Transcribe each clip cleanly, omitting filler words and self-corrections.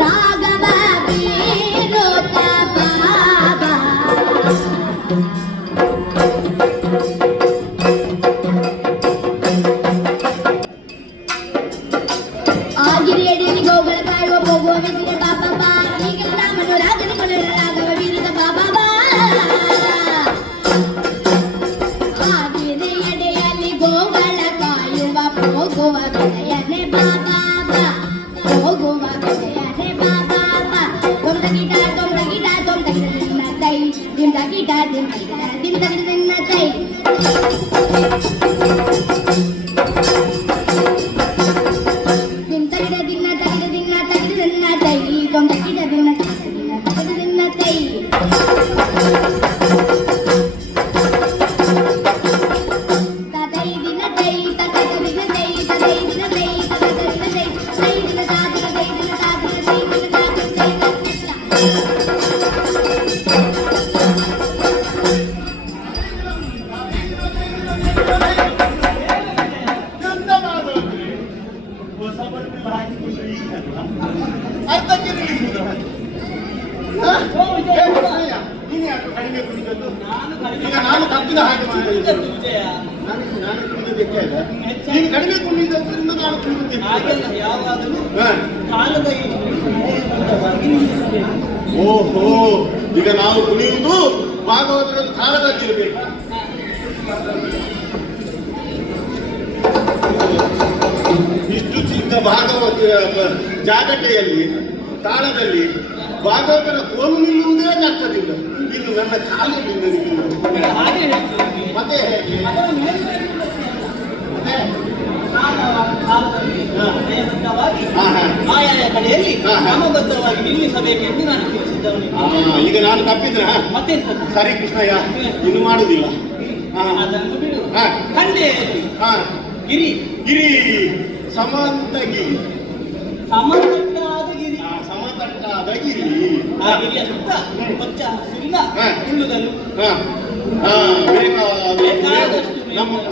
ರಾಘವ ಬೀರುತ ಬಾಬಾ ಆಗಿರಿಯಡಿಯಲ್ಲಿ ಗೋಗಳ ಕಾಯುವ ಹೋಗುವ ಮೆಚ್ಚಿನ ಬಾಬಾ ಬಾ ಈಗ ರಾಮನು ರಾಜನ ಕೊನೆಯ ರಾಘವ ಬೀರುತ ಬಾಬಾ ಬಾ ಆಗಿರಿಯಡಿಯಲ್ಲಿ ಗೋಗಳ ಕಾಯುವ ಹೋಗುವ ವಿಜಯನೇ ಬಾಬಾ ಬಾ ಹೋಗುವ ವಿಜಯನೇ ಬಾಬಾ ಬಾ ದೊಂದ ಗಿಡ ನಿನ್ನ ತೈ ದಿಂದ ಗಿಡ ನಿನ್ನ ತೈ ನಾನು ತಪ್ಪಿದ ಹಾಗೆ ನೀನು ಕಡಿಮೆ ಕುಣಿಯುವುದರಿಂದ ನಾನು ಕುಣಿಯುತ್ತೇನೆ. ಓಹೋ, ಈಗ ನಾವು ಕುಣಿಯುವುದು ಭಾಗವತದ ತಾಳದಲ್ಲಿರಬೇಕು. ಇಷ್ಟು ಚಿಕ್ಕ ಭಾಗವತ ಜಾಗಟೆಯಲ್ಲಿ ತಾಳದಲ್ಲಿ ಭಾಗವತನ ಕೋಲು ನಿಲ್ಲುವುದೇ ಕಷ್ಟದಿಂದ. ಇನ್ನು ನನ್ನ ಕಾಲಿನಿಂದ ಮತ್ತೆ ಹೇಗೆ ಆಯಾಯ ಕಡೆಯಲ್ಲಿ ಕ್ರಮಬದ್ಧವಾಗಿ ನಿಲ್ಲಿಸಬೇಕೆಂದು ನಾನು ತಿಳಿಸಿದ್ದವನು. ಈಗ ನಾನು ತಪ್ಪಿದ್ರ ಮತ್ತೆ ಸರಿ ಕೃಷ್ಣಯ್ಯ, ಇನ್ನು ಮಾಡುವುದಿಲ್ಲ. ಅದನ್ನು ಬಿಡು. ಖಂಡೆಯಲ್ಲಿ ಗಿರಿ ಗಿರಿ ಸಮಂತಗಿರಿ ಸಮತಟ್ಟಾದ ಗಿರಿ ಸಮತಟ್ಟಾದ ಗಿರಿ. ಆ ಗಿರಿಯ ಸುತ್ತ ಕೊಚ್ಚ ಹಸಿರಿನ ಹುಲ್ಲುಗಳು ಬೇಕಾದಷ್ಟು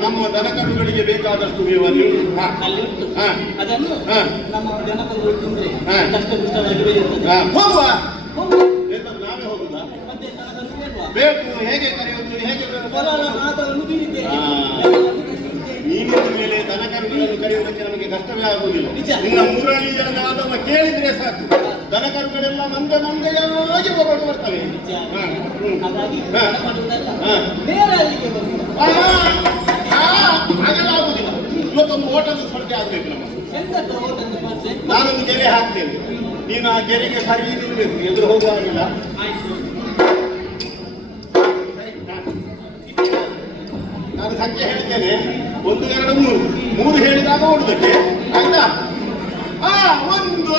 ನಮ್ಮ ದನಕರುಗಳಿಗೆ ಬೇಕಾದಷ್ಟು ಮೇವನ್ನು ಅಲ್ಲಿ ಉಂಟು. ಅದನ್ನು ನಮ್ಮ ಜನಕರು ತಿಂದ್ರೆ ಕಷ್ಟಪುಷ್ಟವಾಗಿ ಬೆಳೆಯುತ್ತದೆ. ಹೋಗುವ ನಾವೇ ಹೋಗುದಾ? ಮತ್ತೆ ದನಕರು ಬೇಕು. ಹೇಗೆ ಕರೆಯುವುದು, ಹೇಗೆ ಹೊಲದ ಮಾತನ್ನು ಬೀರಿದ್ದೇನೆ. ನೀನಿನ ಮೇಲೆ ದನಕರುಗಳನ್ನು ಕರೆಯುವುದಕ್ಕೆ ನಮಗೆ ಕಷ್ಟವೇ ಆಗುವುದಿಲ್ಲ. ನಿನ್ನ ಮುರಳಿಯ ನಾದವ ಕೇಳಿದ್ರೆ ಸಾಕು, ದನಕರುಗಳೆಲ್ಲ ಮಂದೆಯಾಗಿ ಹೊರಡು ಬರ್ತವೆ. ಹಾಗಾಗಿ ಬೇರೆ ಅಲ್ಲಿಗೆ ಬಂದಿಲ್ಲ. ಹಾಗೆಲ್ಲ ಆಗುದಿಲ್ಲ. ಇವತ್ತೊಂದು ಓಟದ ಸ್ಪರ್ಧೆ ಆಗ್ಬೇಕು. ನಾನೊಂದು ಗೆರೆ ಹಾಕ್ತೇನೆ, ನೀನು ಆ ಗೆರೆಗೆ ಸರಿ ನಿಲ್ಬೇಕು, ಎದುರು ಹೋಗುವಾಗಿಲ್ಲ. ನಾನು ಸಂಖ್ಯೆ ಹೇಳ್ತೇನೆ, 1 2 3 ಹೇಳಿದಾಗ ಓಡುದಕ್ಕೆ ಆಯ್ತಾ? 1 2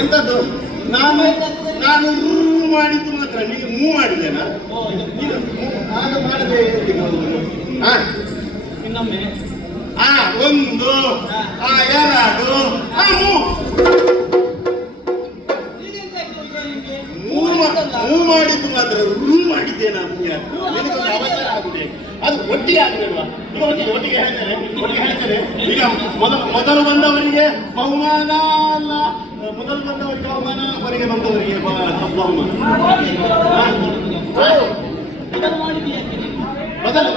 ಎಂತದ್ದು? ನಾನು ಮಾಡಿದ್ದು ಮಾತ್ರ, ನೀವು ಮೂವ್ ಮಾಡಿದ್ದೇನಾ? ಆಗ ಮಾಡದೆ ಇನ್ನೊಮ್ಮೆ 1 2 ಮೂವ್ ಮಾಡಿದ್ದು ಮಾತ್ರ ರೂ ಮಾಡಿದ್ದೇನಾ? ನಿನಗೊಂದು ಅವಸರ ಆಗುದೇ. ಅದು ಒಟ್ಟಿಗೆ ಆಗಬೇಕಲ್ವಾ? ಈಗ ಒಟ್ಟಿಗೆ ಹೇಳ್ತಾರೆ ಈಗ ಮೊದಲು ಬಂದವರಿಗೆ ಬಹುಮಾನ ಅಲ್ಲ, ಮೊದಲು ಬಂದವರಿಗೆ ಬಹುಮಾನ, ಹೊರಗೆ ಬಂದವರಿಗೆ ಬಹುಮಾನ. ಮೊದಲು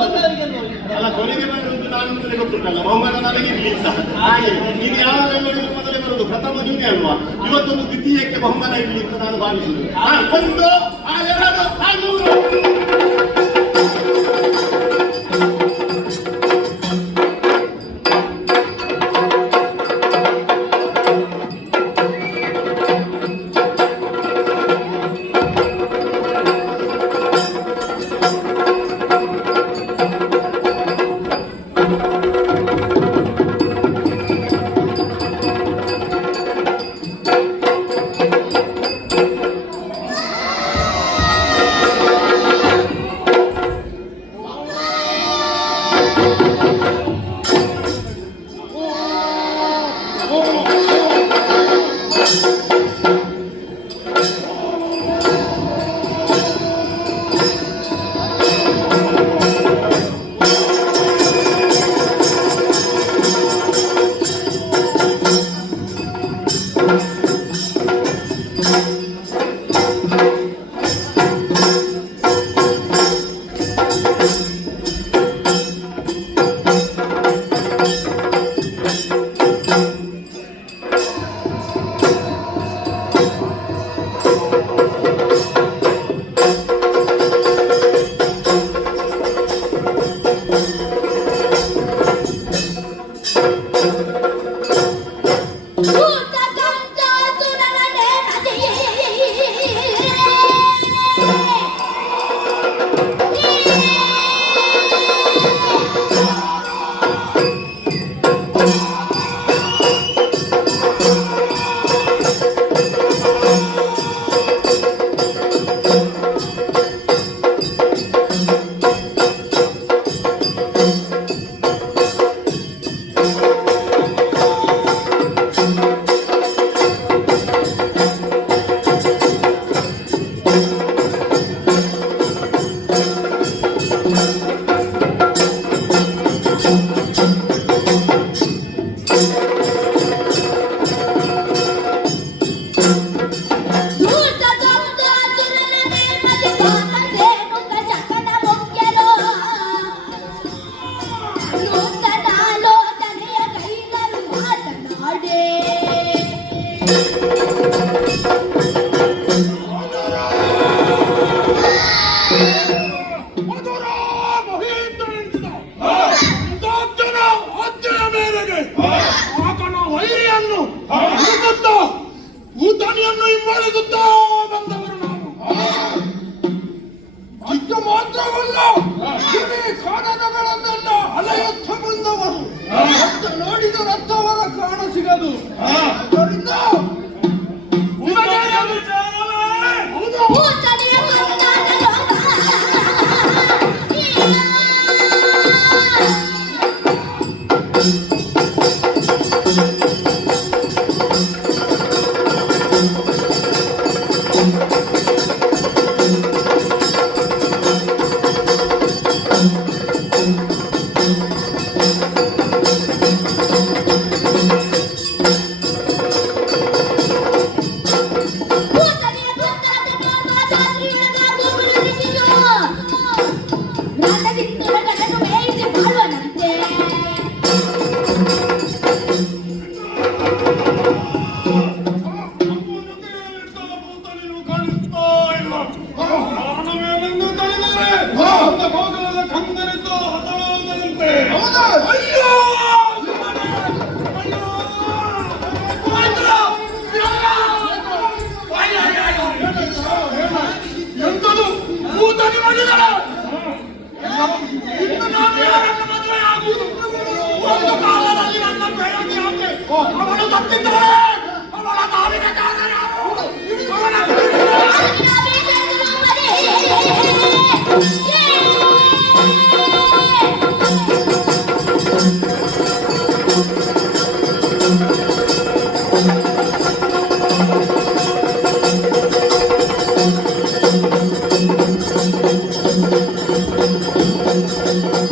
ಅಲ್ಲ, ಕೊನೆಗೆ ಬರುವುದು ನಾನು ಅಂತಲೇ ಗೊತ್ತುಂಟಲ್ಲ, ಬಹುಮಾನ ನನಗೆ ಇರಲಿ ಅಂತ. ಹಾಗೆ ಈಗ ಯಾವ ಮೊದಲೇ ಬರುವುದು ಪ್ರಥಮ ನೀನೇ ಅಲ್ವಾ? ಇವತ್ತೊಂದು ದ್ವಿತೀಯಕ್ಕೆ ಬಹುಮಾನ ಇರಲಿ ಅಂತ ನಾನು ಭಾವಿಸುದು. ಒಂದು ಎರಡು ಮೂರು. ಭೂತಾನಿಯನ್ನು ಹಿಂಬಾಲಿಸುತ್ತಾ ಬಂದವರು ನಾವು. ಚಿಕ್ಕ ಮಾತ್ರವಲ್ಲ, ಇಡೀ ಕಾನನಗಳನ್ನೆಲ್ಲ ಅಲೆಯುತ್ತ ಬಂದವರು. ರಕ್ತ ನೋಡಿದ ರಕ್ತವರ ಕಾಣ ಸಿಗದು. ಅದರಿಂದ ಎಂತದು ಭೂತಾನಿ ಮಾಡಿದಳ? ಇನ್ನು ನಾನು ಯಾರನ್ನು ಮದುವೆ ಆಗುವುದು? ಒಂದು ಕಾಲದಲ್ಲಿ ನನ್ನ ಬೆಳಗ್ಗೆ ಆಕೆ ಅವಳು ತಪ್ಪಿದ್ದಾಳೆ. ಅವಳ ನಾವಿನ ಕಾರಣ Thank you.